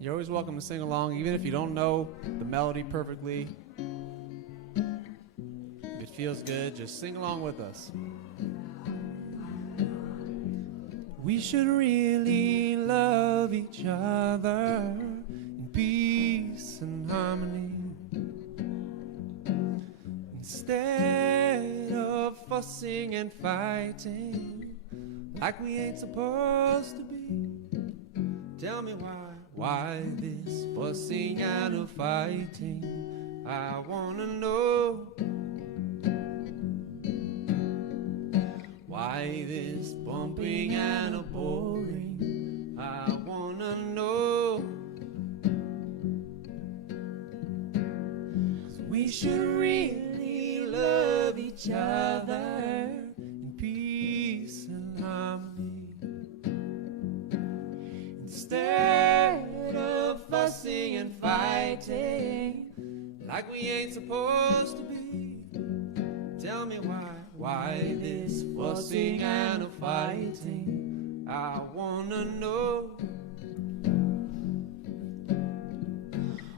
You're always welcome to sing along, even if you don't know the melody perfectly. If it feels good, just sing along with us. We should really love each other in peace and harmony, instead of fussing and fighting like we ain't supposed to be. Tell me why this fussing and fighting? I wanna know. Why this bumping and a boring? I wanna know. 'Cause we should really love each other in peace and harmony, instead of fussing and fighting like we ain't supposed to be. Tell me why this fussing and a fighting? I wanna know.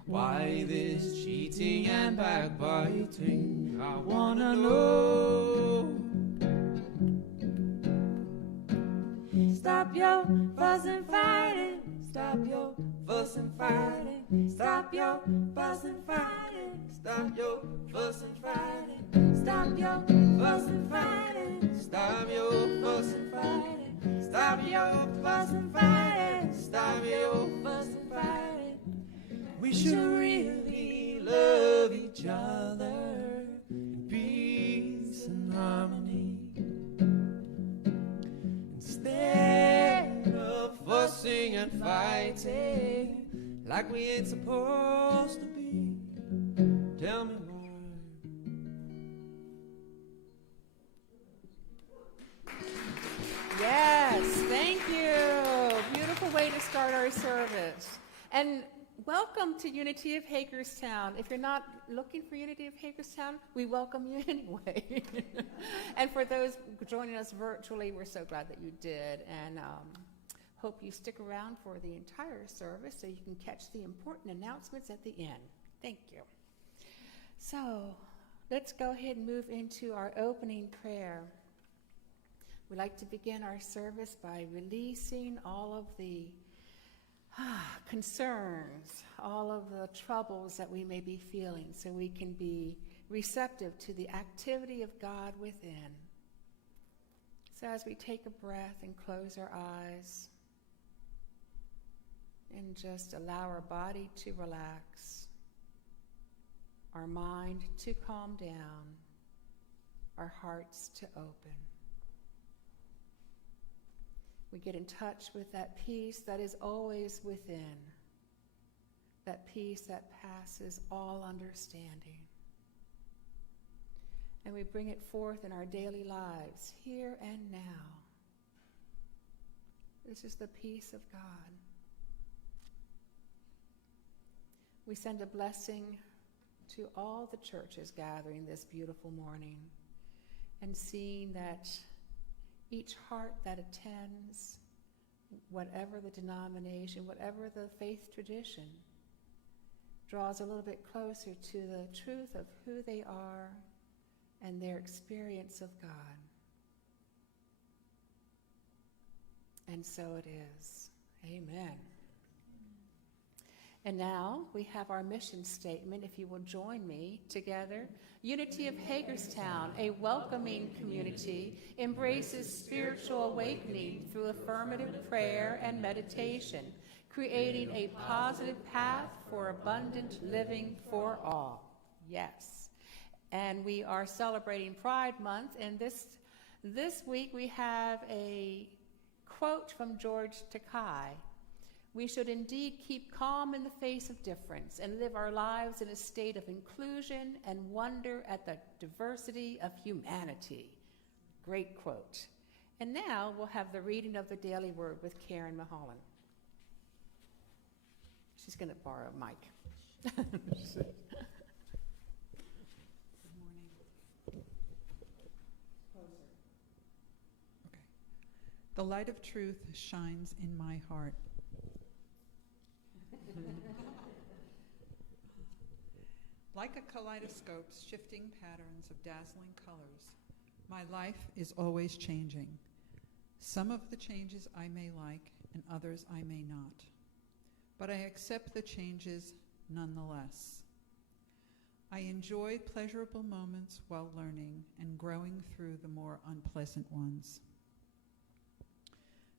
Why this cheating and backbiting? I wanna know. Stop your fuss and fighting. Stop your fuss and fighting. Stop your fuss and fighting. Stop your fuss and fighting. Stop your fuss and fighting. Stop your fuss and fighting. Stop your fuss and fighting. Stop your fuss and fighting. We should really love each other in peace and harmony, instead of fussing and fighting like we ain't supposed to be. Tell me why. Yes, thank you. Beautiful way to start our service. And welcome to Unity of Hagerstown. If you're not looking for Unity of Hagerstown, we welcome you anyway. And for those joining us virtually, we're so glad that you did. And hope you stick around for the entire service so you can catch the important announcements at the end. Thank you. So let's go ahead and move into our opening prayer. We'd like to begin our service by releasing all of the concerns, all of the troubles that we may be feeling, so we can be receptive to the activity of God within. So as we take a breath and close our eyes and just allow our body to relax, our mind to calm down, our hearts to open. We get in touch with that peace that is always within, that peace that passes all understanding. And we bring it forth in our daily lives, here and now. This is the peace of God. We send a blessing to all the churches gathering this beautiful morning, and seeing that each heart that attends, whatever the denomination, whatever the faith tradition, draws a little bit closer to the truth of who they are and their experience of God. And so it is. Amen. And now we have our mission statement. If you will join me together. Unity of Hagerstown, a welcoming community, embraces spiritual awakening through affirmative prayer and meditation, creating a positive path for abundant living for all. Yes. And we are celebrating Pride Month, and this week we have a quote from George Takei. We should indeed keep calm in the face of difference and live our lives in a state of inclusion and wonder at the diversity of humanity. Great quote. And now we'll have the reading of the Daily Word with Karen Mulholland. She's going to borrow a mic. Good morning. Okay. The light of truth shines in my heart. Like a kaleidoscope, shifting patterns of dazzling colors, my life is always changing. Some of the changes I may like, and others I may not. But I accept the changes nonetheless. I enjoy pleasurable moments while learning and growing through the more unpleasant ones.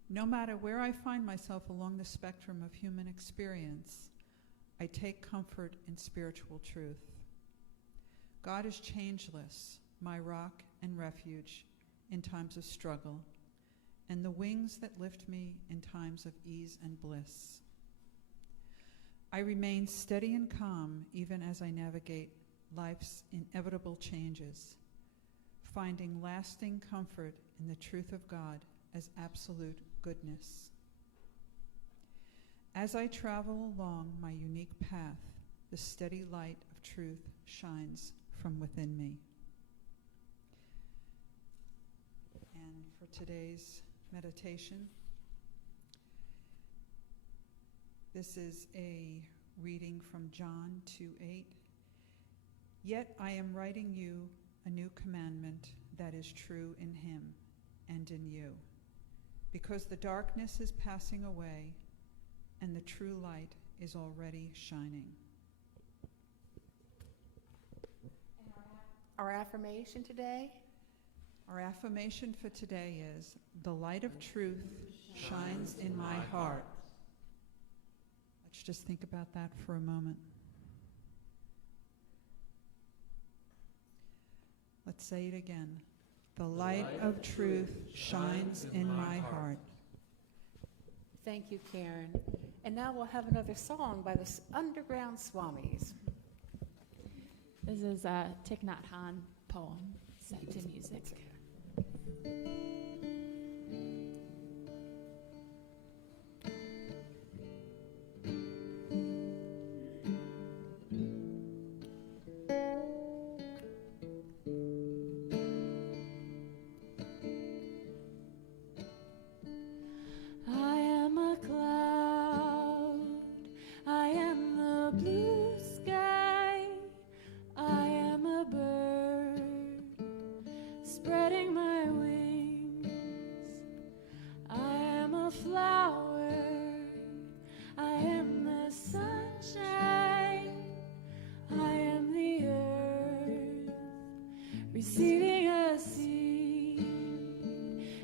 No matter where I find myself along the spectrum of human experience, I take comfort in spiritual truth. God is changeless, my rock and refuge in times of struggle, and the wings that lift me in times of ease and bliss. I remain steady and calm even as I navigate life's inevitable changes, finding lasting comfort in the truth of God as absolute goodness. As I travel along my unique path, the steady light of truth shines from within me. And for today's meditation, this is a reading from John 2:8. Yet I am writing you a new commandment that is true in him and in you, because the darkness is passing away and the true light is already shining. Our affirmation today? Our affirmation for today is, the light of truth shines in my heart. Let's just think about that for a moment. Let's say it again. The light of truth shines in my heart. Thank you, Karen. And now we'll have another song by the Underground Swamis. This is a Thich Nhat Hanh poem set to music. Receiving a seed,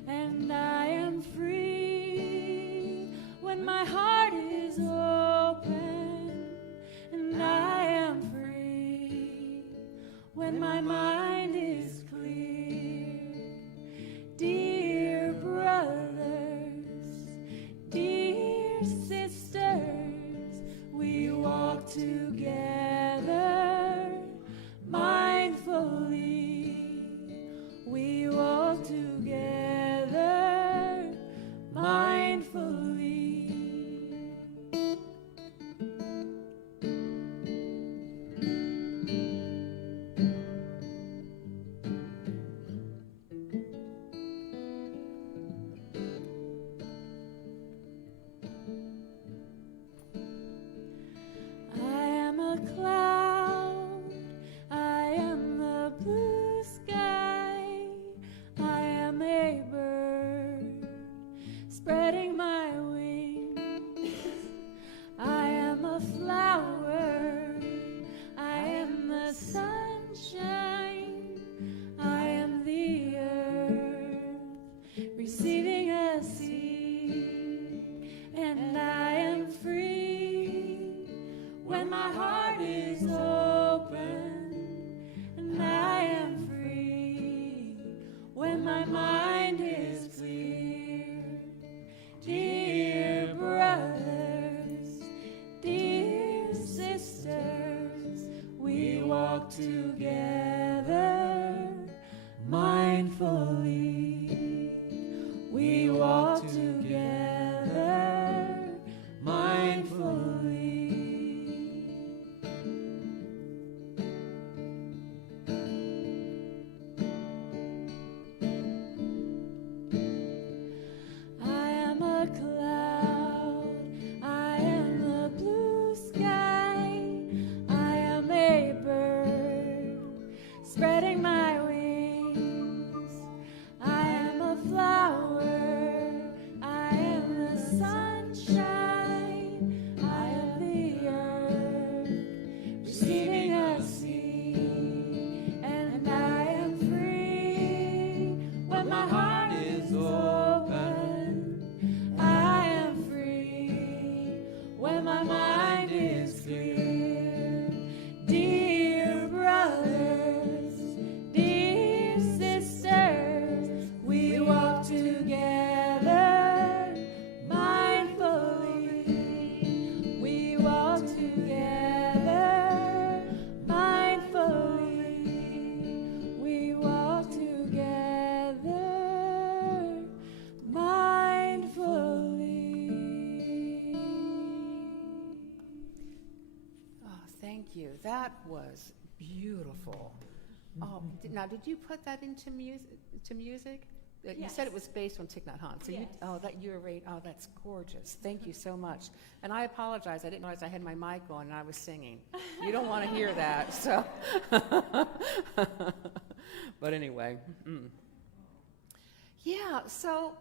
and I am free when my heart is open, and I am free when my mind is clear. Dear brothers, dear sisters, we walk together mindfully. We walk together mindfully. I am a cloud, I am the blue sky, I am a bird spreading my wings. I am a flower, I am the sunshine, I am the earth receiving a seed, and I am free when my heart is open, and I am free when my mind is clear. Dear brothers, dear sisters, we walk together mindfully. We walk together mindfully. I am a cloud, I am the blue sky, I am a bird when my mind is clear. Dear brothers, dear sisters, we walk together mindfully. We walk together mindfully. We walk together mindfully. Oh, thank you. That was beautiful. Oh, did you put that into music? You said it was based on Thich Nhat Hanh. So Yes. that's gorgeous. Thank you so much. And I apologize. I didn't realize I had my mic on and I was singing. You don't want to hear that, so. But anyway. Yeah, so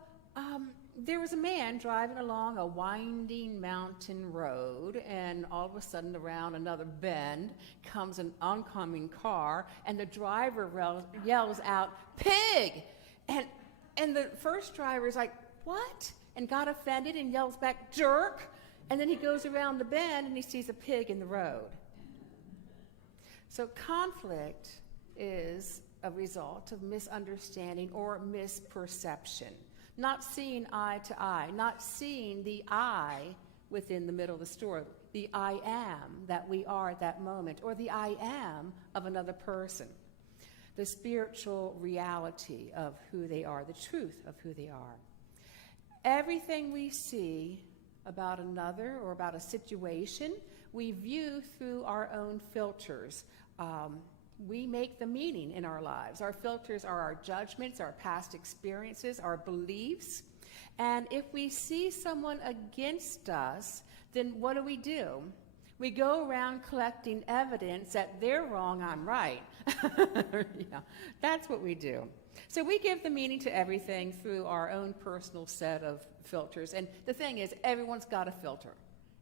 there was a man driving along a winding mountain road, and all of a sudden around another bend comes an oncoming car, and the driver yells out, "Pig!" And the first driver's like, "What?" and got offended and yells back, "Jerk!" And then he goes around the bend and he sees a pig in the road. So conflict is a result of misunderstanding or misperception. Not seeing eye to eye, not seeing the I within the middle of the story, the I am that we are at that moment, or the I am of another person, the spiritual reality of who they are, the truth of who they are. Everything we see about another or about a situation, we view through our own filters. We make the meaning in our lives. Our filters are our judgments, our past experiences, our beliefs. And if we see someone against us, then what do? We go around collecting evidence that they're wrong, I'm right. Yeah, that's what we do. So we give the meaning to everything through our own personal set of filters. And the thing is, everyone's got a filter.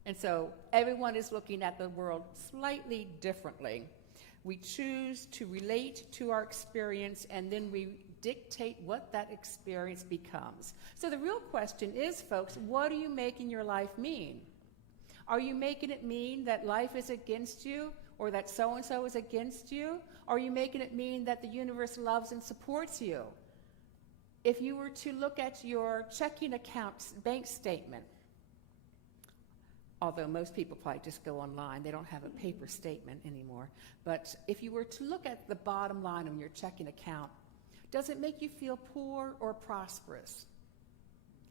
And so everyone is looking at the world slightly differently. We choose to relate to our experience, and then we dictate what that experience becomes. So the real question is, folks, what are you making your life mean? Are you making it mean that life is against you, or that so-and-so is against you? Are you making it mean that the universe loves and supports you? If you were to look at your checking account bank statement, although most people probably just go online, they don't have a paper statement anymore. But if you were to look at the bottom line on your checking account, does it make you feel poor or prosperous?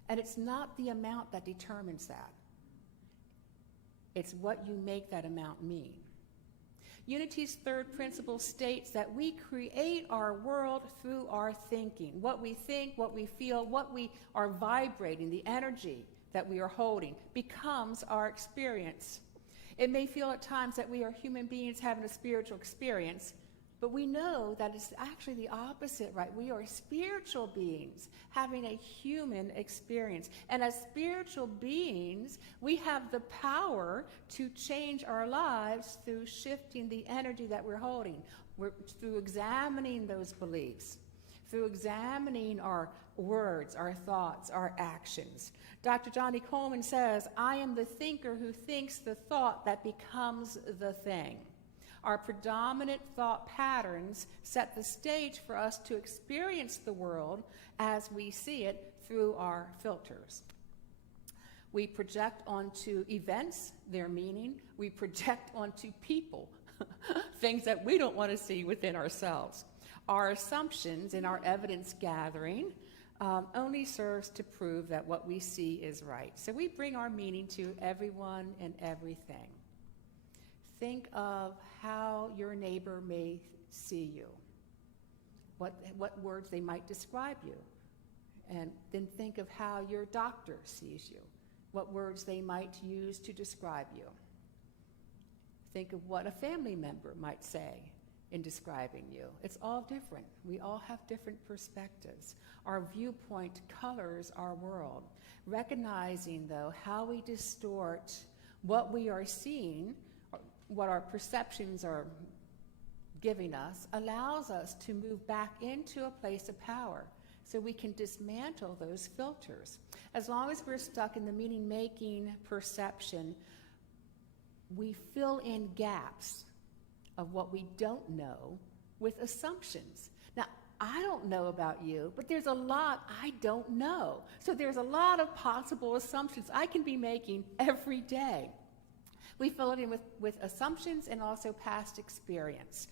And it's not the amount that determines that. It's what you make that amount mean. Unity's third principle states that we create our world through our thinking. What we think, what we feel, what we are vibrating, the energy that we are holding becomes our experience. It may feel at times that we are human beings having a spiritual experience, but we know that it's actually the opposite, right? We are spiritual beings having a human experience. And as spiritual beings, we have the power to change our lives through shifting the energy that we're holding, through examining those beliefs, through examining our words, our thoughts, our actions. Dr. Johnny Coleman says, "I am the thinker who thinks the thought that becomes the thing." Our predominant thought patterns set the stage for us to experience the world as we see it through our filters. We project onto events their meaning. We project onto people things that we don't want to see within ourselves. Our assumptions and our evidence gathering only serves to prove that what we see is right. So we bring our meaning to everyone and everything. Think of how your neighbor may see you, what words they might describe you, and then think of how your doctor sees you, what words they might use to describe you. Think of what a family member might say in describing you. It's all different. We all have different perspectives. Our viewpoint colors our world. Recognizing, though, how we distort what we are seeing, what our perceptions are giving us, allows us to move back into a place of power so we can dismantle those filters. As long as we're stuck in the meaning-making perception, we fill in gaps of what we don't know with assumptions. Now, I don't know about you, but there's a lot I don't know. So there's a lot of possible assumptions I can be making every day. We fill it in with assumptions and also past experience.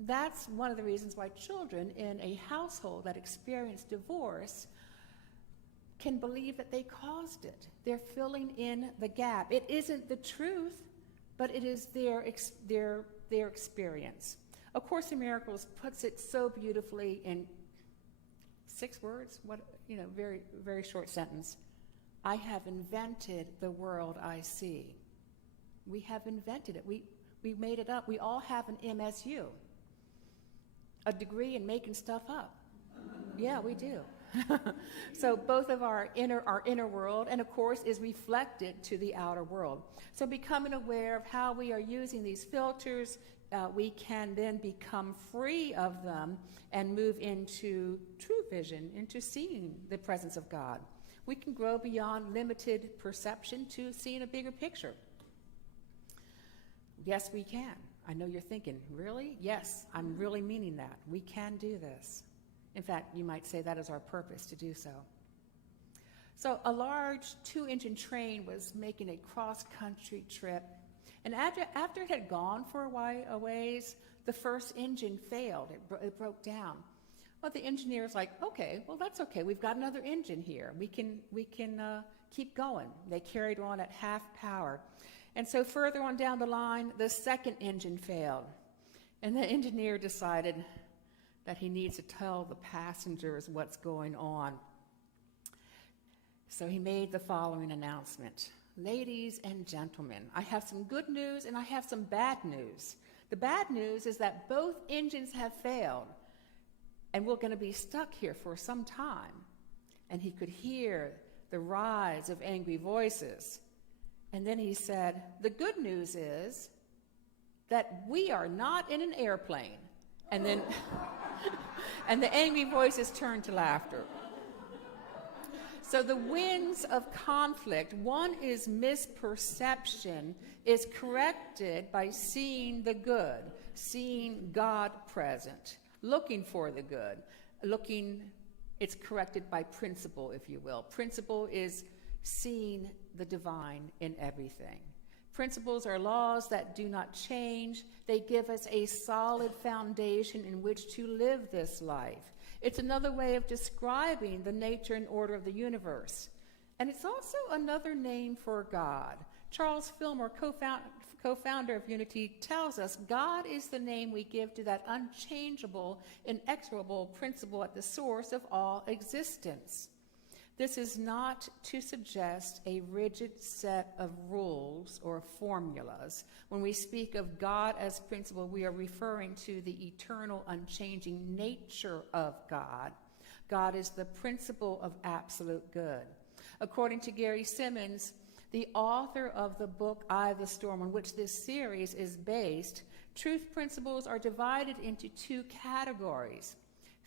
That's one of the reasons why children in a household that experience divorce can believe that they caused it. They're filling in the gap. It isn't the truth, but it is their experience. A Course in Miracles puts it so beautifully in 6 words, very, very short sentence. I have invented the world I see. We have invented it. We made it up. We all have an MSU, a degree in making stuff up. Yeah, we do. So both of our inner world, and of course, is reflected to the outer world. So becoming aware of how we are using these filters, we can then become free of them and move into true vision, into seeing the presence of God. We can grow beyond limited perception to seeing a bigger picture. Yes, we can. I know you're thinking, really? Yes, I'm really meaning that. We can do this. In fact, you might say that is our purpose to do so. So a large 2-engine train was making a cross-country trip, and after it had gone for a ways, the first engine failed. It broke down. Well, the engineer's like, okay, well, that's okay. We've got another engine here. We can keep going. They carried on at half power. And so further on down the line, the second engine failed. And the engineer decided that he needs to tell the passengers what's going on. So he made the following announcement. Ladies and gentlemen, I have some good news and I have some bad news. The bad news is that both engines have failed, and we're going to be stuck here for some time. And he could hear the rise of angry voices. And then he said, the good news is that we are not in an airplane. And then, and the angry voices turned to laughter. So the winds of conflict, one is misperception, is corrected by seeing the good, seeing God present, looking for the good, it's corrected by principle, if you will. Principle is seeing the divine in everything. Principles are laws that do not change. They give us a solid foundation in which to live this life. It's another way of describing the nature and order of the universe. And it's also another name for God. Charles Fillmore, co-founder of Unity, tells us God is the name we give to that unchangeable, inexorable principle at the source of all existence. This is not to suggest a rigid set of rules or formulas. When we speak of God as principle, we are referring to the eternal, unchanging nature of God. God is the principle of absolute good. According to Gary Simmons, the author of the book Eye of the Storm, on which this series is based, truth principles are divided into 2 categories: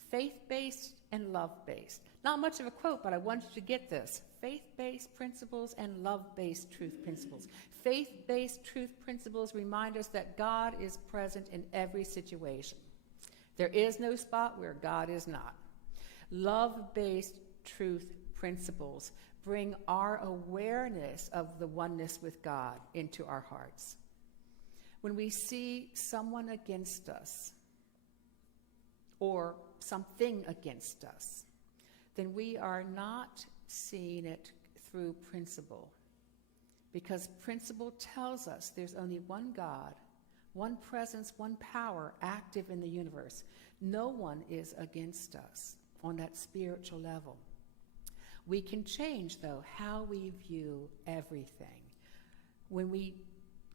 faith-based and love-based. Not much of a quote, but I want you to get this. Faith-based principles and love-based truth principles. Faith-based truth principles remind us that God is present in every situation. There is no spot where God is not. Love-based truth principles bring our awareness of the oneness with God into our hearts. When we see someone against us or something against us, then we are not seeing it through principle. Because principle tells us there's only one God, one presence, one power active in the universe. No one is against us on that spiritual level. We can change, though, how we view everything. When we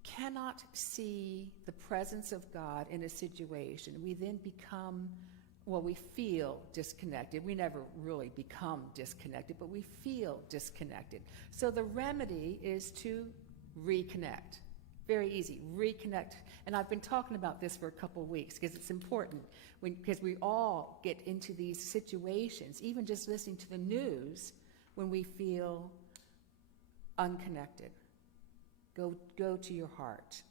cannot see the presence of God in a situation, we then we feel disconnected. We never really become disconnected, but we feel disconnected. So the remedy is to reconnect. Very easy, reconnect. And I've been talking about this for a couple of weeks because it's important, because we all get into these situations, even just listening to the news, when we feel unconnected. Go to your heart.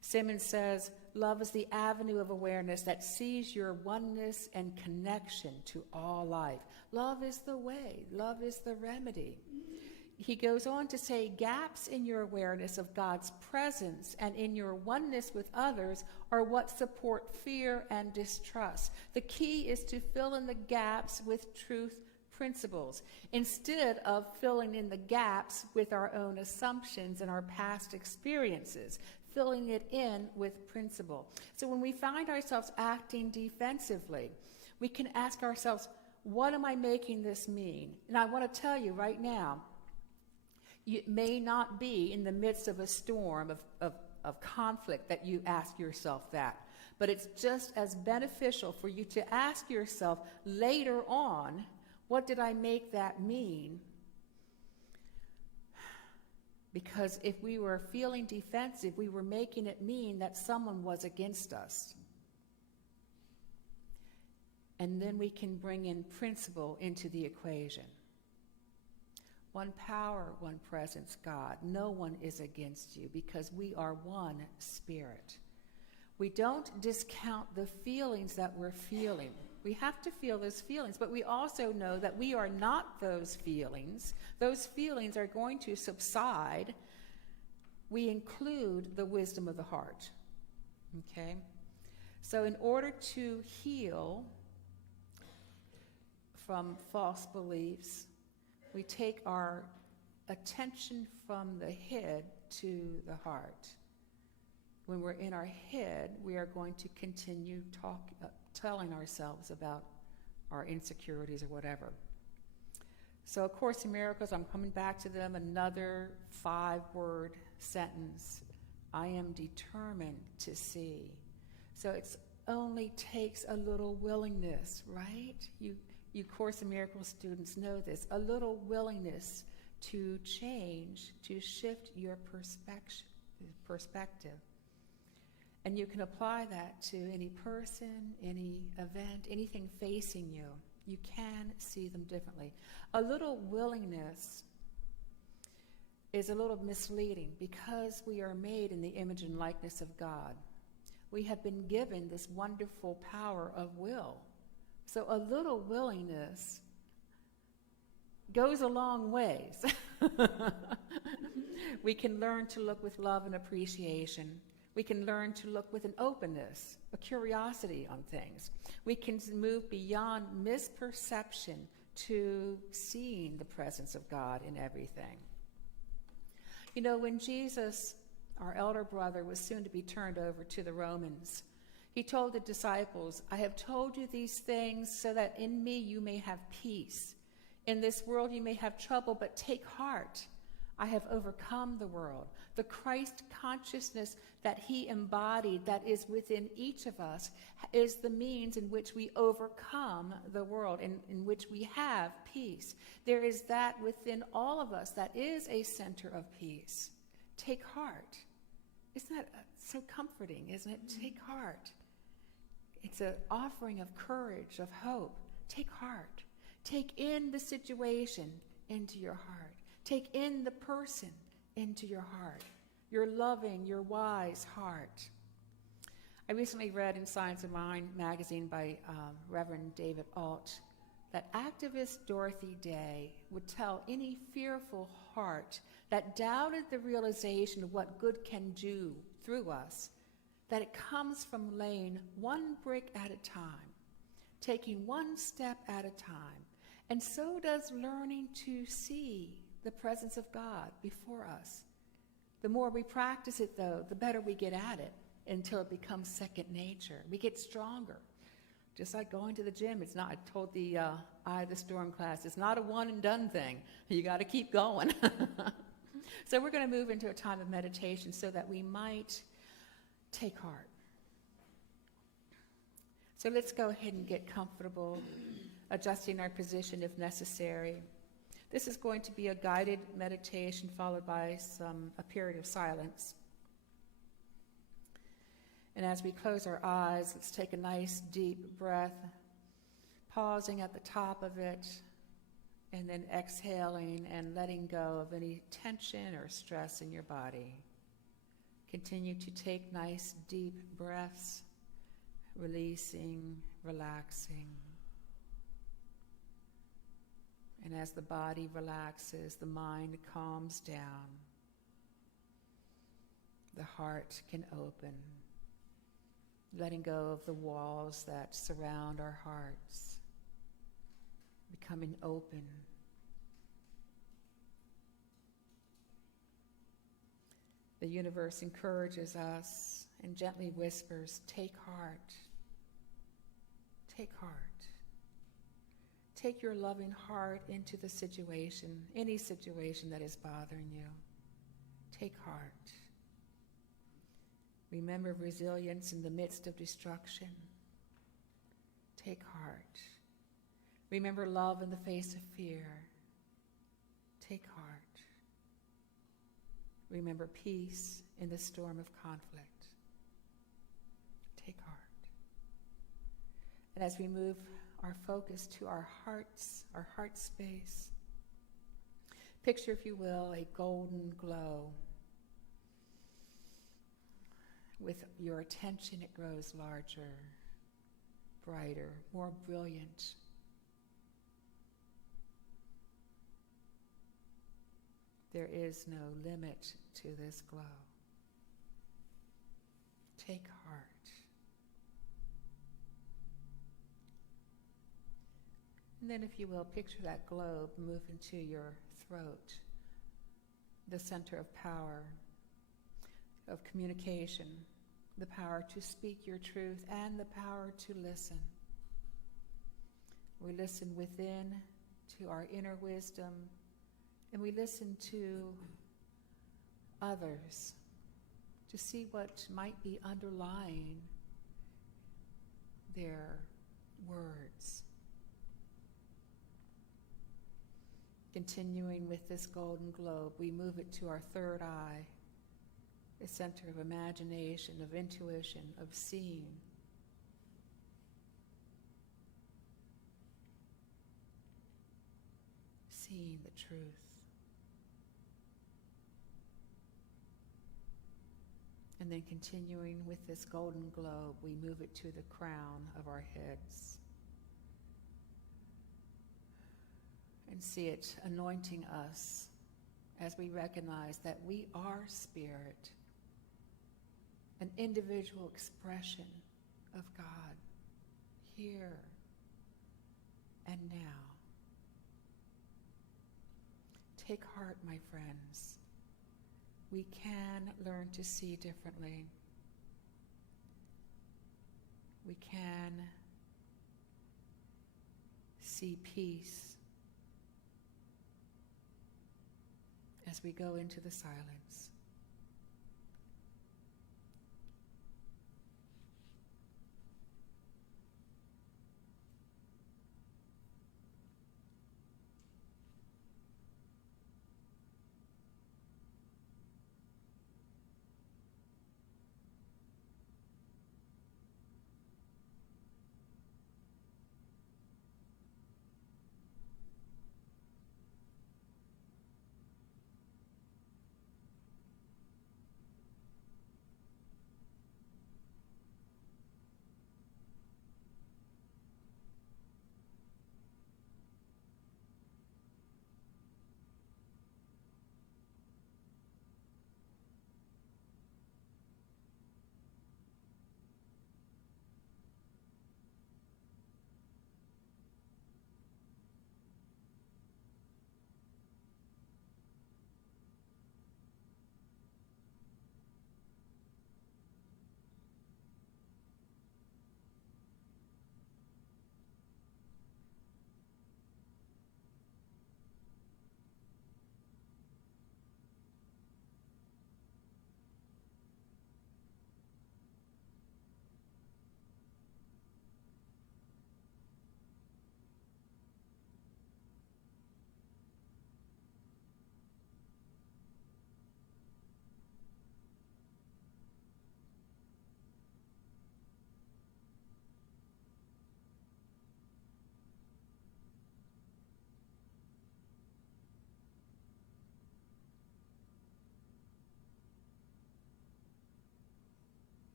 Simmons says, love is the avenue of awareness that sees your oneness and connection to all life. Love is the way. Love is the remedy. He goes on to say, gaps in your awareness of God's presence and in your oneness with others are what support fear and distrust. The key is to fill in the gaps with truth principles instead of filling in the gaps with our own assumptions and our past experiences, filling it in with principle. So when we find ourselves acting defensively, we can ask ourselves, what am I making this mean? And I want to tell you right now, it may not be in the midst of a storm of conflict that you ask yourself that, but it's just as beneficial for you to ask yourself later on, what did I make that mean? Because if we were feeling defensive, we were making it mean that someone was against us. And then we can bring in principle into the equation. One power, one presence, God. No one is against you because we are one spirit. We don't discount the feelings that we're feeling. We have to feel those feelings, but we also know that we are not those feelings. Those feelings are going to subside. We include the wisdom of the heart. Okay? So in order to heal from false beliefs, we take our attention from the head to the heart. When we're in our head, we are going to continue telling ourselves about our insecurities or whatever. So A Course in Miracles, I'm coming back to them, another 5-word sentence. I am determined to see. So it only takes a little willingness, right? You Course in Miracles students know this. A little willingness to change, to shift your perspective. And you can apply that to any person, any event, anything facing you. You can see them differently. A little willingness is a little misleading because we are made in the image and likeness of God. We have been given this wonderful power of will. So a little willingness goes a long ways. We can learn to look with love and appreciation. We can learn to look with an openness, a curiosity on things. We can move beyond misperception to seeing the presence of God in everything. You know, when Jesus, our elder brother, was soon to be turned over to the Romans, he told the disciples, I have told you these things so that in me you may have peace. In this world you may have trouble, but take heart. I have overcome the world. The Christ consciousness that he embodied, that is within each of us, is the means in which we overcome the world, in which we have peace. There is that within all of us that is a center of peace. Take heart. Isn't that so comforting, isn't it? Take heart. It's an offering of courage, of hope. Take heart. Take in the situation into your heart. Take in the person into your heart. Your loving, your wise heart. I recently read in Science of Mind magazine by Reverend David Alt that activist Dorothy Day would tell any fearful heart that doubted the realization of what good can do through us, that it comes from laying one brick at a time, taking one step at a time. And so does learning to see the presence of God before us. The more we practice it, though, the better we get at it until it becomes second nature. We get stronger. Just like going to the gym, it's not, I told the Eye of the Storm class, it's not a one and done thing. You got to keep going. So we're going to move into a time of meditation so that we might take heart. So let's go ahead and get comfortable, adjusting our position if necessary. This is going to be a guided meditation followed by a period of silence. And as we close our eyes, let's take a nice deep breath, pausing at the top of it, and then exhaling and letting go of any tension or stress in your body. Continue to take nice deep breaths, releasing, relaxing. And as the body relaxes, the mind calms down. The heart can open, letting go of the walls that surround our hearts, becoming open. The universe encourages us and gently whispers, "Take heart. Take heart. Take your loving heart into the situation, any situation that is bothering you. Take heart. Remember resilience in the midst of destruction. Take heart. Remember love in the face of fear. Take heart. Remember peace in the storm of conflict. Take heart." And as we move our focus to our hearts, our heart space, picture, if you will, a golden glow. With your attention, it grows larger, brighter, more brilliant. There is no limit to this glow. Take heart. And then, if you will, picture that globe move into your throat, the center of power, of communication, the power to speak your truth and the power to listen. We listen within to our inner wisdom, and we listen to others to see what might be underlying their words. Continuing with this golden globe, we move it to our third eye, the center of imagination, of intuition, of seeing. Seeing the truth. And then continuing with this golden globe, we move it to the crown of our heads. And see it anointing us as we recognize that we are spirit, an individual expression of God, here and now. Take heart, my friends. We can learn to see differently. We can see peace as we go into the silence.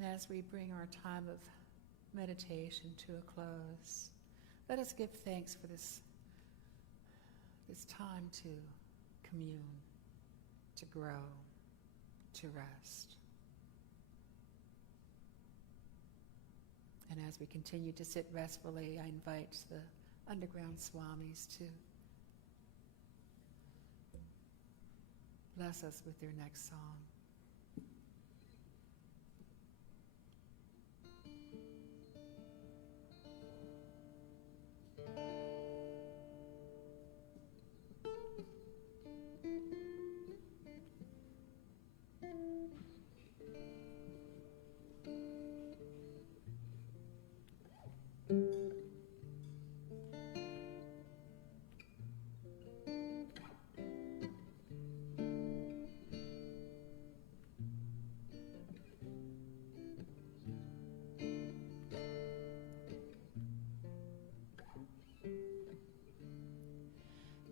And as we bring our time of meditation to a close, let us give thanks for this time to commune, to grow, to rest. And as we continue to sit restfully, I invite the underground swamis to bless us with their next song.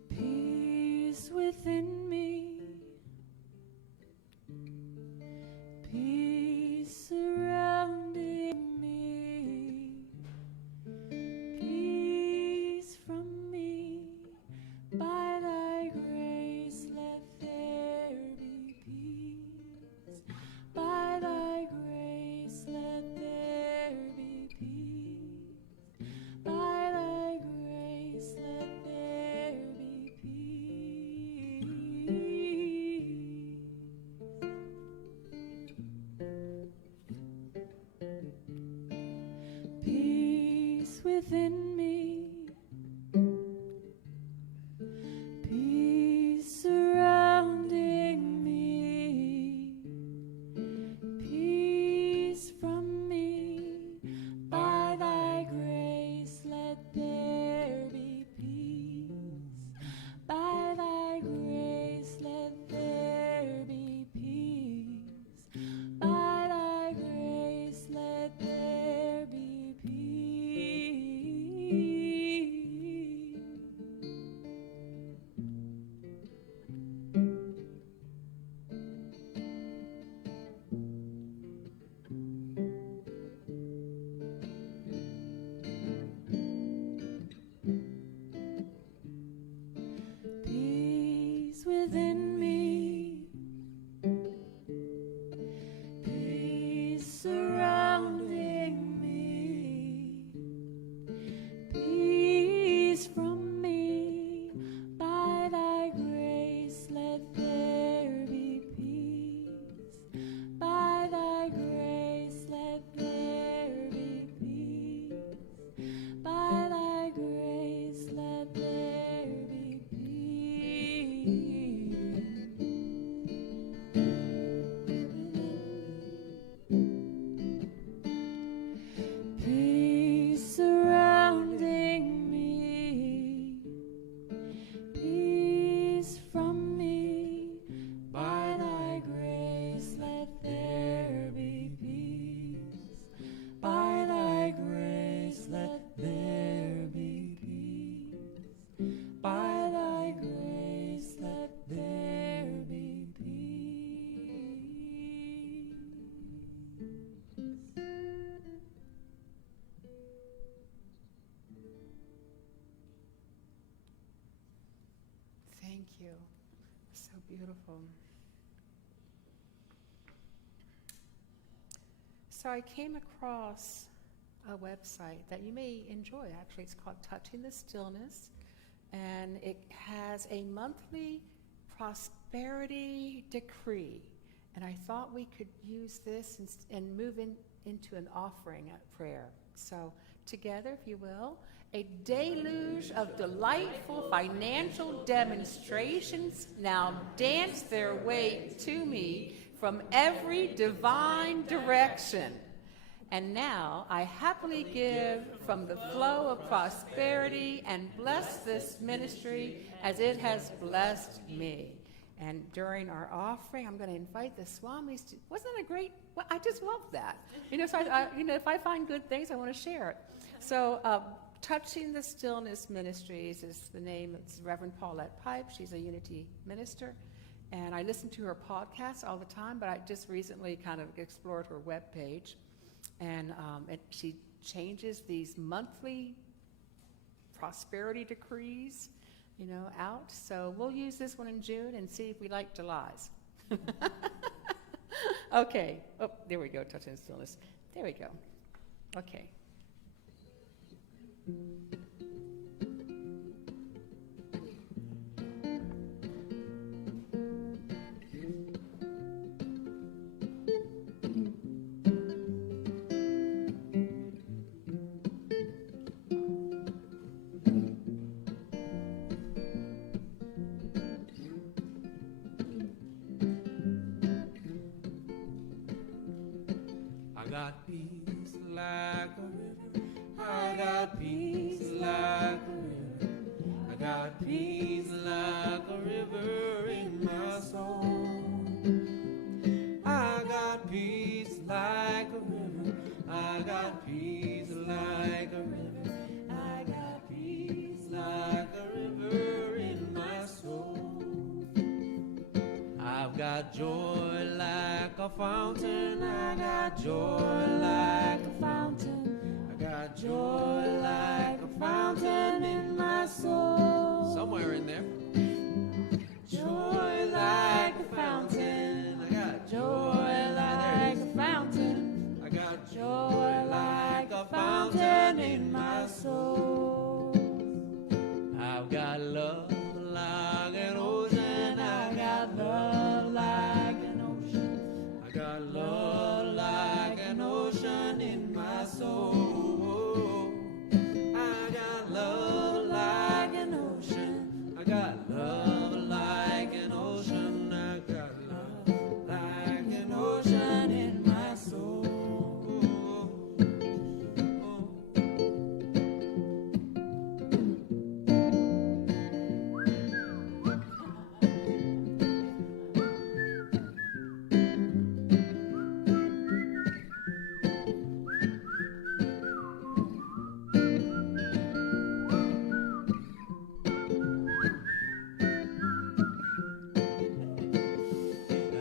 Peace within me, peace surrounding me, peace from me. By thy grace let there be peace. By thy grace let there be peace. By thy grace let there be peace. Peace within me, peace surrounding me, peace from me. By thy grace let there be peace. By thy grace let there be peace. By thy grace let there be peace. Peace within me, peace surrounding me, peace from me. By thy grace let there be peace. By thy grace let there be peace. By thy grace let there be peace. Peace surrounding me, peace from me. By thy grace let there be peace. By thy grace let there be peace. By thy grace let there be peace. Thank you. So beautiful. So I came across a website that you may enjoy, actually. It's called Touching the Stillness, and it has a monthly prosperity decree. And I thought we could use this and move into an offering at prayer. So together, if you will, a deluge of delightful financial demonstrations now dance their way to me from every divine direction. And now I happily give from the flow of prosperity and bless this ministry as it has blessed me. And during our offering, I'm going to invite the swamis to, wasn't that a great, well, I just love that. So if I find good things, I want to share it. So Touching the Stillness Ministries is the name. It's Reverend Paulette Pipe. She's a Unity minister. And I listen to her podcast all the time, but I just recently kind of explored her webpage. And she changes these monthly prosperity decrees, out. So we'll use this one in June and see if we like July's. Okay. Oh, there we go. Touch and stillness. There we go. Okay. I got peace like a river. I got peace like a river. I got peace like a river in my soul. I got peace like a river. I got peace like a river. I got peace like a river in my soul. I've got joy like a fountain. I got joy like a fountain. I got joy like a fountain in my soul. Somewhere in there. Joy like a fountain. I got joy like a fountain. I got joy like a fountain in my soul. I've got love like an ocean. I got love like an ocean. I got love like an ocean in my soul. I got love like an ocean. I got love like an ocean. I got love like an ocean in my soul.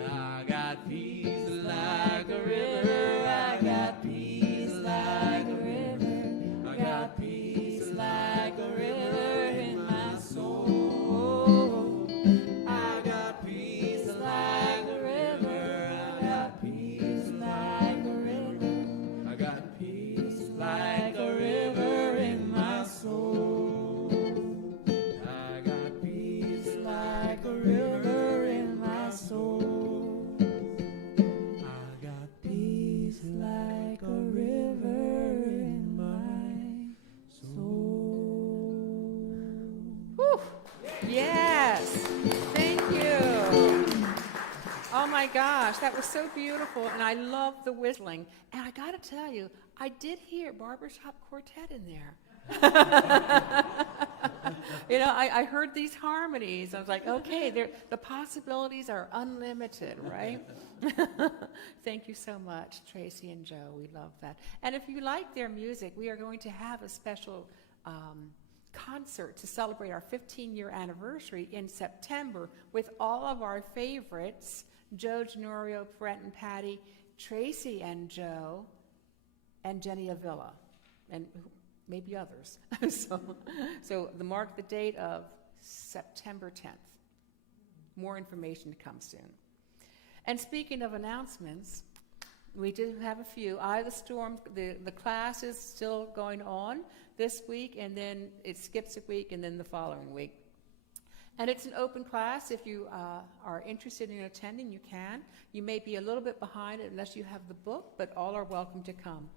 I got peace like a river. I got peace like a river. I got peace like a river in my soul. I got peace like a river. I got peace like a river. I got peace like a river in my soul. I got peace like a river in my soul. I got peace like a river in my soul. Whew. Yes. Thank you. Oh my gosh, that was so beautiful, and I love the whistling. And I got to tell you, I did hear barbershop quartet in there. I heard these harmonies. I was like, okay, the possibilities are unlimited, right? Thank you so much, Tracy and Joe. We love that. And if you like their music, we are going to have a special concert to celebrate our 15-year anniversary in September with all of our favorites, Joe Genorio, Brent and Patty, Tracy and Joe, and Jenny Avila, and maybe others. So mark the date of September 10th. More information to come soon. And speaking of announcements, we do have a few. Eye of the Storm, the class is still going on this week, and then it skips a week, and then the following week. And it's an open class. If you are interested in attending, you can. You may be a little bit behind unless you have the book, but all are welcome to come.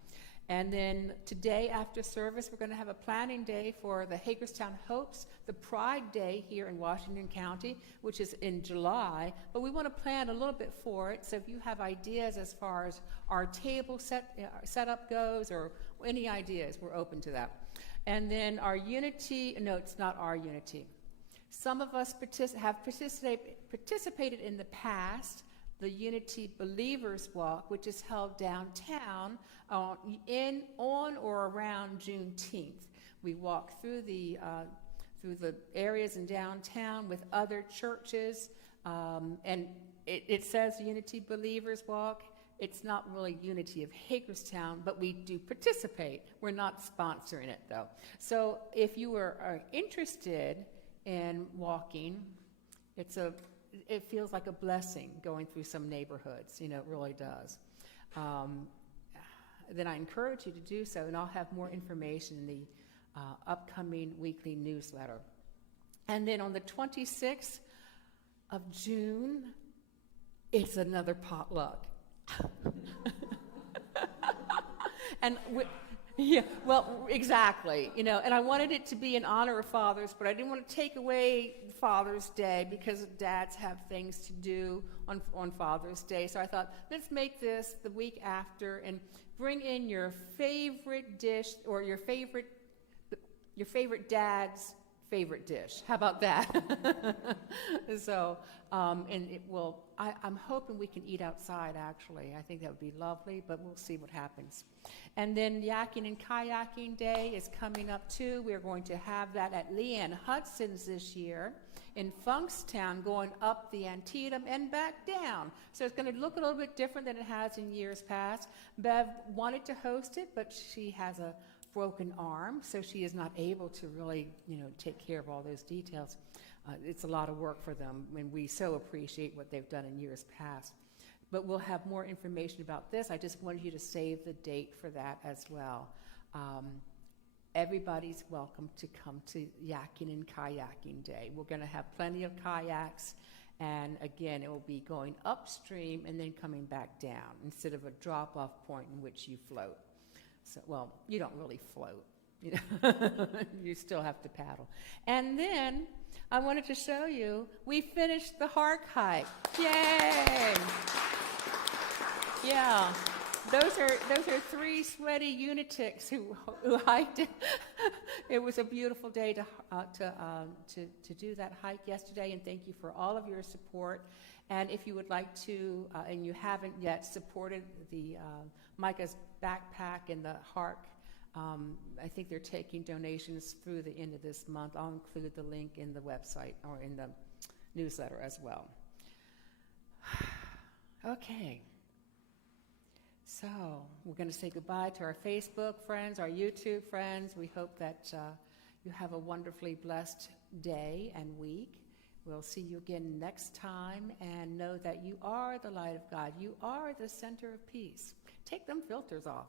And then today after service, we're going to have a planning day for the Hagerstown Hopes, the Pride Day here in Washington County, which is in July. But we want to plan a little bit for it. So if you have ideas as far as our table setup goes, or any ideas, we're open to that. And then our Unity, no, it's not our Unity. Some of us have participated in the past, the Unity Believers Walk, which is held downtown on or around Juneteenth. We walk through the areas in downtown with other churches And it says Unity Believers Walk. It's not really Unity of Hagerstown, but we do participate. We're not sponsoring it, though. So if you are interested in walking, it feels like a blessing going through some neighborhoods. It really does. Then I encourage you to do so, and I'll have more information in the upcoming weekly newsletter. And then on the 26th of June, it's another potluck. And yeah, well, exactly, and I wanted it to be in honor of fathers, but I didn't want to take away Father's Day because dads have things to do on Father's Day. So I thought, let's make this the week after and bring in your favorite dish or your favorite dad's favorite dish. How about that? So, and it will, I'm hoping we can eat outside, actually. I think that would be lovely, but we'll see what happens. And then Yakking and Kayaking Day is coming up, too. We're going to have that at Leanne Hudson's this year in Funkstown, going up the Antietam and back down. So it's going to look a little bit different than it has in years past. Bev wanted to host it, but she has a broken arm, so she is not able to really, take care of all those details. It's a lot of work for them, and we so appreciate what they've done in years past. But we'll have more information about this. I just wanted you to save the date for that as well. Everybody's welcome to come to Yakking and Kayaking Day. We're going to have plenty of kayaks, and again, it will be going upstream and then coming back down instead of a drop-off point in which you float. So, well, you don't really float. You still have to paddle. And then I wanted to show you, we finished the Hark hike. Yay! Yeah, those are three sweaty unitics who hiked it. It was a beautiful day to do that hike yesterday, and thank you for all of your support. And if you would like to, and you haven't yet supported the Micah's backpack and the Hark, I think they're taking donations through the end of this month. I'll include the link in the website or in the newsletter as well. Okay. So we're going to say goodbye to our Facebook friends, our YouTube friends. We hope that you have a wonderfully blessed day and week. We'll see you again next time, and know that you are the light of God. You are the center of peace. Take them filters off.